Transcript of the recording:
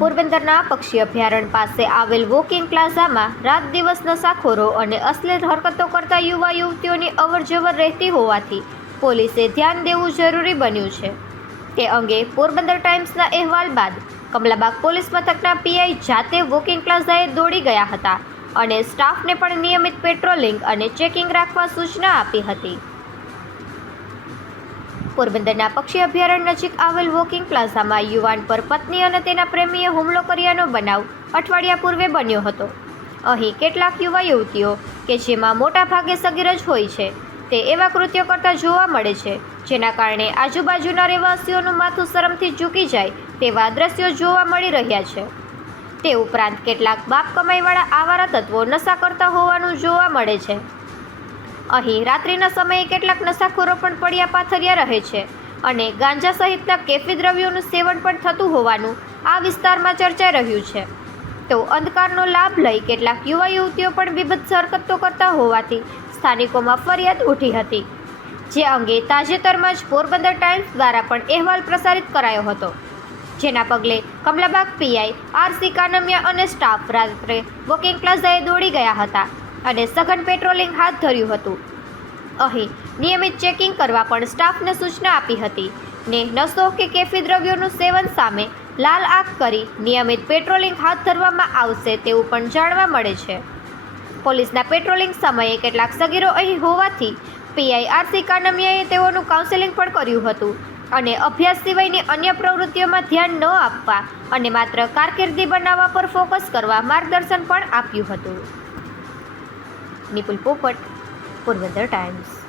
પોરબંદરના પક્ષી અભયારણ્ય પાસે આવેલ વોકિંગ પ્લાઝામાં રાત દિવસ નશાખોરો અને અશ્લીલ હરકતો કરતા યુવા યુવતીઓની અવરજવર રહેતી હોવાથી પોલીસે ધ્યાન દેવું જરૂરી બન્યું છે. તે અંગે પોરબંદર ટાઈમ્સના અહેવાલ બાદ કમલાબાગ પોલીસ મથકના પીઆઈ જાતે વોકિંગ પ્લાઝાએ દોડી ગયા હતા અને સ્ટાફને પણ નિયમિત પેટ્રોલિંગ અને ચેકિંગ રાખવા સૂચના આપી હતી. પોરબંદરના પક્ષી અભયારણ્ય નજીક આવેલ વોકિંગ પ્લાઝામાં યુવાન પર પત્ની અને તેના પ્રેમીએ હુમલો કર્યાનો બનાવ અઠવાડિયા પૂર્વે બન્યો હતો. અહીં કેટલાક યુવા યુવતીઓ, કે જેમાં મોટા ભાગે સગીર જ હોય છે, તે એવા કૃત્યો કરતા જોવા મળે છે, જેના કારણે આજુબાજુના રહેવાસીઓનું માથું શરમથી ઝૂકી જાય તેવા દ્રશ્યો જોવા મળી રહ્યા છે. તે ઉપરાંત કેટલાક બાપ કમાઈવાળા આવારા તત્વો નશા કરતા હોવાનું જોવા મળે છે. અહીં રાત્રિના સમયે કેટલાક નશાખોરો પણ પડ્યા પાથર્યા રહે છે અને ગાંજા સહિતના કેફી દ્રવ્યોનું સેવન પણ થતું હોવાનું આ વિસ્તારમાં ચર્ચાઈ રહ્યું છે. તો અંધકારનો લાભ લઈ કેટલાક યુવા યુવતીઓ પણ વિભત્સ હરકતો કરતા હોવાથી સ્થાનિકોમાં ફરિયાદ ઉઠી હતી. જે અંગે તાજેતરમાં જ પોરબંદર ટાઈમ્સ દ્વારા પણ અહેવાલ પ્રસારિત કરાયો હતો. જેના પગલે કમલાબાગ પીઆઈ આરસી કાનમિયા અને સ્ટાફ રાત્રે વોકિંગ પ્લાઝાએ દોડી ગયા હતા. અને સઘન પેટ્રોલિંગ હાથ ધર્યું હતું. અહીં નિયમિત ચેકિંગ કરવા પણ સ્ટાફને સૂચના આપી હતી ને નસો કે કેફી દ્રવ્યોનું સેવન સામે લાલ આંખ કરી નિયમિત પેટ્રોલિંગ હાથ ધરવામાં આવશે તેવું પણ જાણવા મળે છે. પોલીસના પેટ્રોલિંગ સમયે કેટલાક સગીરો અહીં હોવાથી પીઆઈ આરસી કાનમિયાએ તેઓનું કાઉન્સેલિંગ પણ કર્યું હતું અને અભ્યાસ સિવાયની અન્ય પ્રવૃત્તિઓમાં ધ્યાન ન આપવા અને માત્ર કારકિર્દી બનાવવા પર ફોકસ કરવા માર્ગદર્શન પણ આપ્યું હતું. નિપુલ પોપટ પોરબંદર ટાઈમ્સ